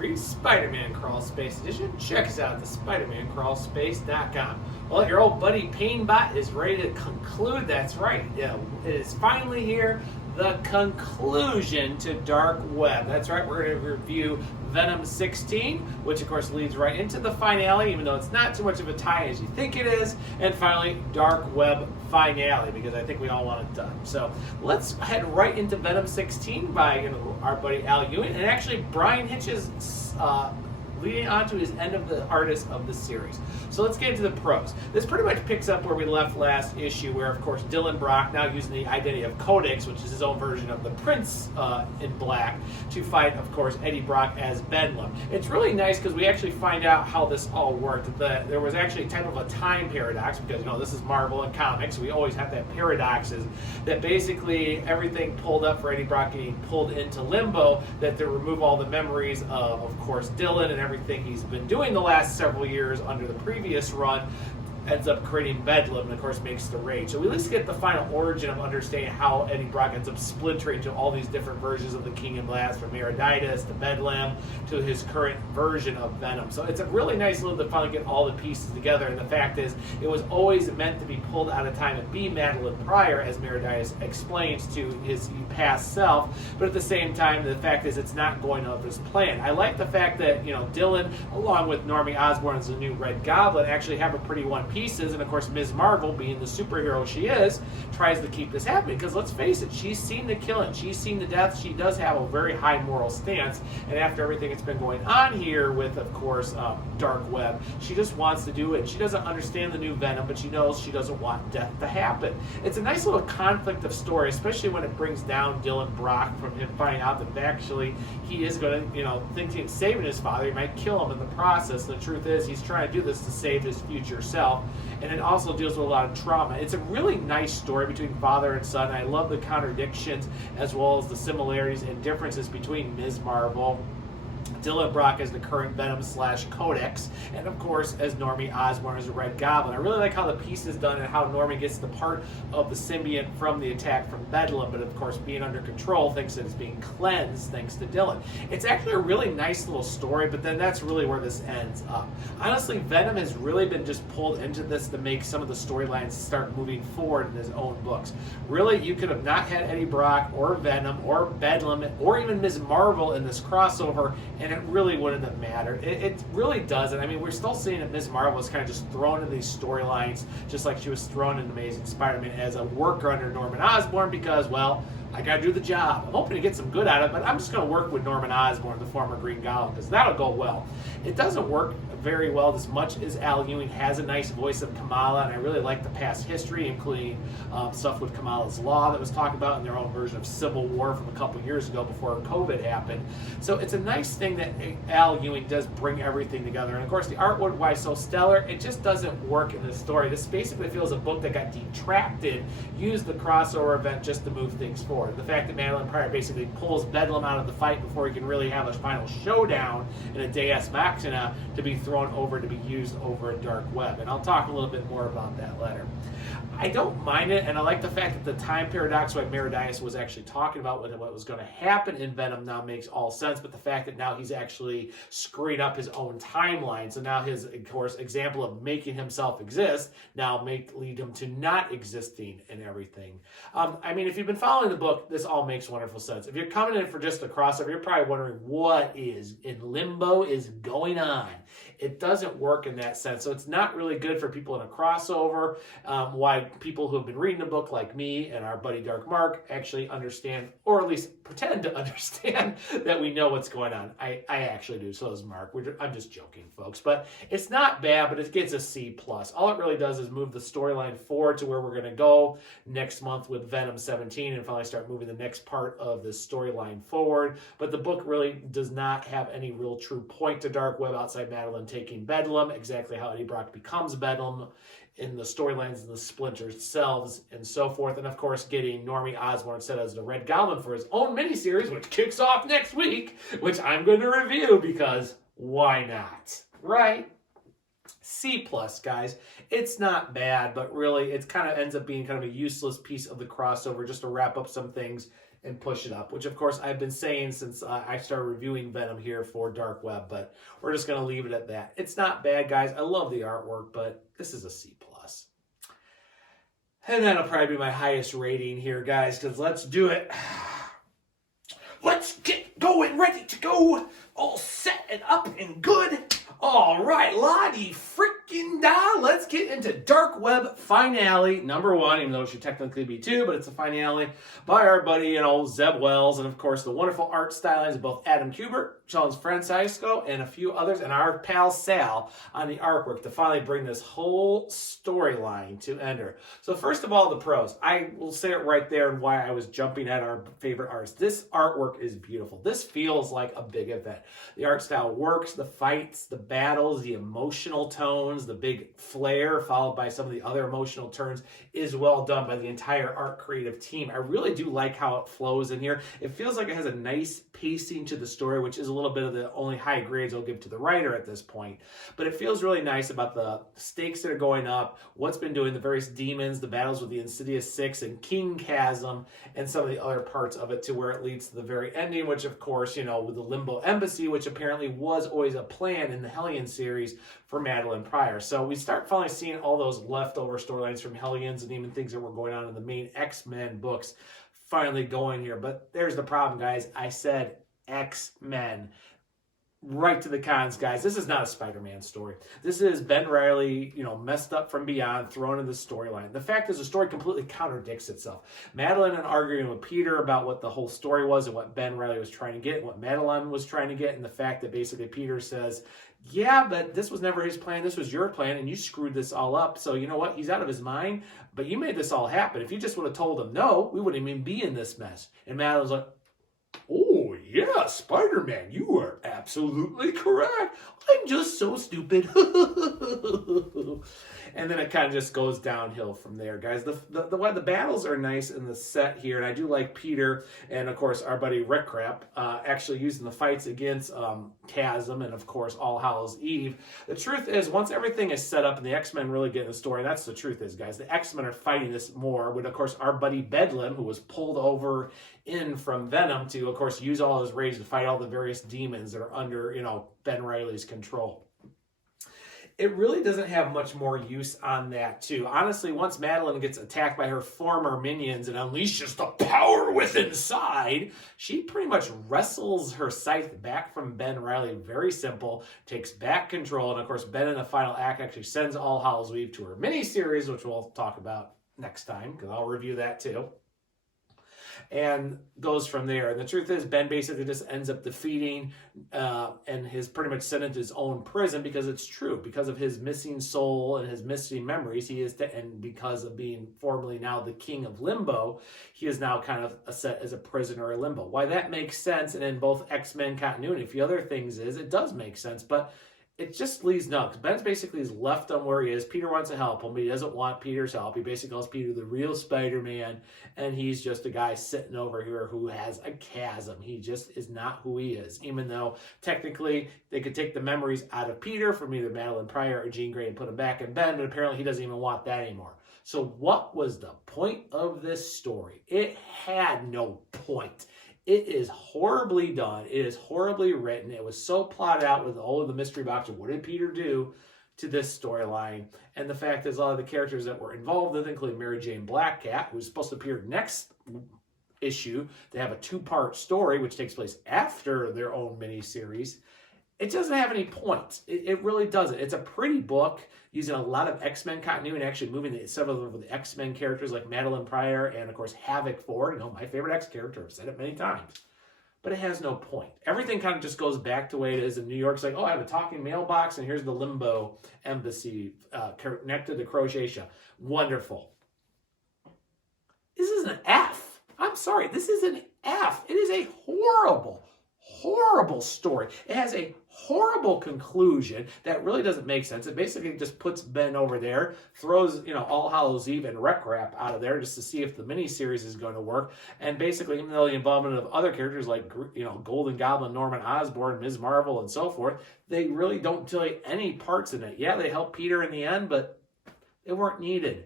3, Spider-Man Crawl Space Edition. Check us out at the SpidermanCrawlspace.com. Well, your old buddy Painbot is ready to conclude. That's right. Yeah, it is finally here. The conclusion to Dark Web. That's right. We're going to review Venom 16, which of course leads right into the finale, even though it's not too much of a tie as you think it is. And finally, Dark Web finale, because I think we all want it done. So let's head right into Venom 16 by our buddy Al Ewing, and actually Brian Hitch's leading on to his end of the artist of the series. So let's get into the pros. This pretty much picks up where we left last issue, where of course Dylan Brock, now using the identity of Codex, which is his own version of the Prince in black, to fight of course Eddie Brock as Venom. It's really nice because we actually find out how this all worked. There was actually type of a time paradox, because this is Marvel and comics. We always have that paradoxes that basically everything pulled up for Eddie Brock getting pulled into Limbo, that to remove all the memories of course Dylan and everything he's been doing the last several years under the previous run, ends up creating Bedlam, and of course makes the Rage. So we at least get the final origin of understanding how Eddie Brock ends up splintering to all these different versions of the King and Blast, from Eruditus to Bedlam to his current version of Venom. So it's a really nice little to finally get all the pieces together, and the fact is it was always meant to be pulled out of time and be Madeline Pryor, as Eruditus explains to his past self, but at the same time the fact is it's not going off as planned. I like the fact that Dylan, along with Normie Osborn as the new Red Goblin, actually have a pretty one pieces, and of course Ms. Marvel, being the superhero she is, tries to keep this happening, because let's face it, she's seen the killing, she's seen the death, she does have a very high moral stance, and after everything that's been going on here with of course Dark Web, she just wants to do it. She doesn't understand the new Venom, but she knows she doesn't want death to happen. It's a nice little conflict of story, especially when it brings down Dylan Brock from him finding out that actually he is going to thinking of saving his father, he might kill him in the process, and the truth is he's trying to do this to save his future self. And it also deals with a lot of trauma. It's a really nice story between father and son. I love the contradictions as well as the similarities and differences between Ms. Marvel, Dylan Brock as the current Venom / Codex, and of course as Normie Osborn as the Red Goblin. I really like how the piece is done and how Normie gets the part of the symbiont from the attack from Bedlam, but of course being under control thinks that it's being cleansed thanks to Dylan. It's actually a really nice little story, but then that's really where this ends up. Honestly, Venom has really been just pulled into this to make some of the storylines start moving forward in his own books. Really, you could have not had Eddie Brock or Venom or Bedlam or even Ms. Marvel in this crossover, and it really wouldn't have mattered. It really doesn't. I mean, we're still seeing that Ms. Marvel is kind of just thrown in these storylines, just like she was thrown in Amazing Spider-Man as a worker under Norman Osborn, because, well, I gotta do the job. I'm hoping to get some good out of it, but I'm just gonna work with Norman Osborn, the former Green Goblin, because that'll go well. It doesn't work very well as much as Al Ewing has a nice voice of Kamala, and I really like the past history, including stuff with Kamala's Law that was talked about in their own version of Civil War from a couple years ago before COVID happened. So it's a nice thing that Al Ewing does bring everything together. And of course the artwork, why so stellar, it just doesn't work in this story. This basically feels a book that got detracted, used the crossover event just to move things forward. The fact that Madeline Pryor basically pulls Bedlam out of the fight before he can really have a final showdown in a Deus Machina to be thrown over to be used over a Dark Web. And I'll talk a little bit more about that later. I don't mind it, and I like the fact that the time paradox what Eruditus was actually talking about with what was going to happen in Venom now makes all sense, but the fact that now he's actually screwed up his own timeline, so now his, of course, example of making himself exist now lead him to not existing and everything. I mean, if you've been following the book, this all makes wonderful sense. If you're coming in for just the crossover, you're probably wondering what is in Limbo is going on. It doesn't work in that sense, so it's not really good for people in a crossover. Why people who have been reading the book like me and our buddy Dark Mark actually understand, or at least pretend to understand, that we know what's going on. I actually do, so does Mark. I'm just joking, folks, but it's not bad, but it gets a C+. All it really does is move the storyline forward to where we're going to go next month with Venom 17 and finally start moving the next part of this storyline forward. But the book really does not have any real true point to Dark Web outside Madeline taking Bedlam, exactly how Eddie Brock becomes Bedlam in the storylines and the splinters selves and so forth. And of course, getting Normie Osborn set as the Red Goblin for his own miniseries, which kicks off next week, which I'm going to review because why not? Right? C+, guys. It's not bad, but really it kind of ends up being kind of a useless piece of the crossover just to wrap up some things and push it up, which of course I've been saying since I started reviewing Venom here for Dark Web, but we're just going to leave it at that. It's not bad, guys. I love the artwork, but this is a C+. And that'll probably be my highest rating here, guys, because let's do it. Let's get going, ready to go, all set and up and good. All right, Lottie freaking da. Let's get into Dark Web finale number 1, even though it should technically be 2, but it's a finale by our buddy, Zeb Wells, and of course the wonderful art stylings of both Adam Kubert, Charles Francisco, and a few others, and our pal Sal on the artwork to finally bring this whole storyline to ender. So first of all, the pros. I will say it right there and why I was jumping at our favorite artists. This artwork is beautiful. This feels like a big event. The art style works, the fights, the battles, the emotional tones, the big flare followed by some of the other emotional turns is well done by the entire art creative team. I really do like how it flows in here. It feels like it has a nice pacing to the story, which is a little bit of the only high grades I'll give to the writer at this point. But it feels really nice about the stakes that are going up, what's been doing, the various demons, the battles with the Insidious Six and King Chasm, and some of the other parts of it to where it leads to the very ending, which of course, with the Limbo Embassy, which apparently was always a plan in the Hellion series for Madeline Pryor. So we start finally seeing all those leftover storylines from Hellions and even things that were going on in the main X-Men books finally going here. But there's the problem, guys. I said X-Men. Right to the cons, guys. This is not a Spider-Man story. This is Ben Reilly, messed up from beyond, thrown in the storyline. The fact is the story completely contradicts itself. Madeline and arguing with Peter about what the whole story was and what Ben Reilly was trying to get and what Madeline was trying to get, and the fact that basically Peter says, yeah, but this was never his plan. This was your plan, and you screwed this all up. So you know what? He's out of his mind, but you made this all happen. If you just would have told him no, we wouldn't even be in this mess. And Madeline's like, oh, yeah, Spider-Man, you are absolutely correct. I'm just so stupid. And then it kind of just goes downhill from there, guys. The battles are nice in the set here, and I do like Peter and, of course, our buddy Rick Crap actually using the fights against Chasm and, of course, All Hallows Eve. The truth is, once everything is set up and the X-Men really get in the story, that's the truth is, guys. The X-Men are fighting this more with, of course, our buddy Bedlam, who was pulled over in from Venom to, of course, use all his rage to fight all the various demons that are under, Ben Reilly's control. It really doesn't have much more use on that, too. Honestly, once Madeline gets attacked by her former minions and unleashes the power within inside, she pretty much wrestles her scythe back from Ben Reilly. Very simple. Takes back control. And, of course, Ben in the final act actually sends All Hallows Eve to her miniseries, which we'll talk about next time, because I'll review that, too. And goes from there. And the truth is, Ben basically just ends up defeating and is pretty much sent into his own prison because it's true. Because of his missing soul and his missing memories, and because of being formerly now the king of Limbo, he is now kind of set as a prisoner in Limbo. Why that makes sense, and in both X-Men continuity, a few other things it does make sense, but it just leaves nuts. Ben's basically is left on where he is. Peter wants to help him, but he doesn't want Peter's help. He basically calls Peter the real Spider-Man, and he's just a guy sitting over here who has a chasm. He just is not who he is, even though technically they could take the memories out of Peter from either Madeline Pryor or Jean Grey and put them back in Ben, but apparently he doesn't even want that anymore. So what was the point of this story? It had no point. It is horribly done. It is horribly written. It was so plotted out with all of the mystery box of what did Peter do to this storyline. And the fact is a lot of the characters that were involved in it, including Mary Jane Blackcat, who's supposed to appear next issue. They have a 2-part story, which takes place after their own miniseries. It doesn't have any points. It really doesn't. It's a pretty book using a lot of X-Men continuity and actually moving several of the X-Men characters like Madeline Pryor and, of course, Havoc forward. My favorite X character. I've said it many times. But it has no point. Everything kind of just goes back to the way it is in New York. It's like, oh, I have a talking mailbox, and here's the Limbo Embassy connected to Croatia. Wonderful. This is an F. I'm sorry. This is an F. It is a horrible story. It has a horrible conclusion that really doesn't make sense. It basically just puts Ben over there, throws, All Hallows Eve and Wreck Rap out of there just to see if the miniseries is going to work. And basically, even though the involvement of other characters like, Golden Goblin, Norman Osborn, Ms. Marvel, and so forth, they really don't tell you any parts in it. Yeah, they help Peter in the end, but they weren't needed.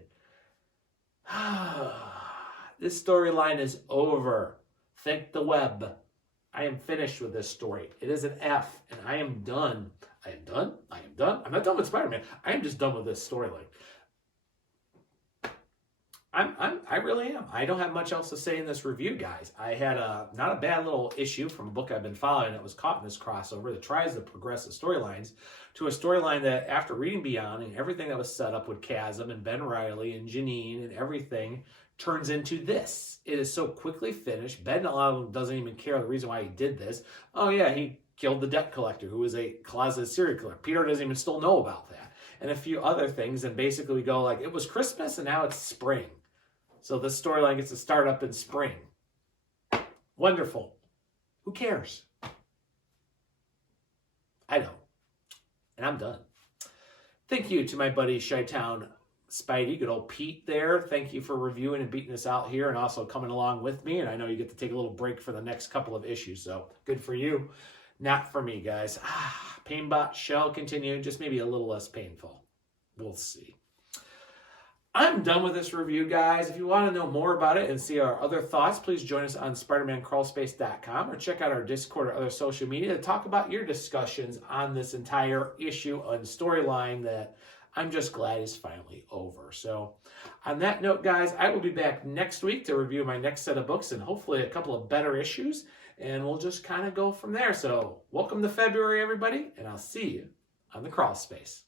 This storyline is over. Thank the web. I am finished with this story. It is an F, and I am done. I am done. I am done. I'm not done with Spider-Man. I am just done with this storyline. I really am. I don't have much else to say in this review, guys. I had not a bad little issue from a book I've been following that was caught in this crossover that tries to progress the storylines to a storyline that, after reading Beyond and everything that was set up with Chasm and Ben Reilly and Janine and everything, turns into this. It is so quickly finished. Ben, a lot of them, doesn't even care the reason why he did this. Oh yeah, he killed the debt collector who was a closet serial killer. Peter doesn't even still know about that. And a few other things, and basically we go like, it was Christmas and now it's spring. So this storyline gets to start up in spring. Wonderful. Who cares? I don't. And I'm done. Thank you to my buddy Chi-Town Spidey, good old Pete there. Thank you for reviewing and beating us out here and also coming along with me. And I know you get to take a little break for the next couple of issues, so good for you. Not for me, guys. Painbot shall continue, just maybe a little less painful. We'll see. I'm done with this review, guys. If you want to know more about it and see our other thoughts, please join us on SpidermanCrawlspace.com or check out our Discord or other social media to talk about your discussions on this entire issue and storyline that I'm just glad is finally over. So on that note, guys, I will be back next week to review my next set of books and hopefully a couple of better issues, and we'll just kind of go from there. So welcome to February, everybody, and I'll see you on the Crawl Space.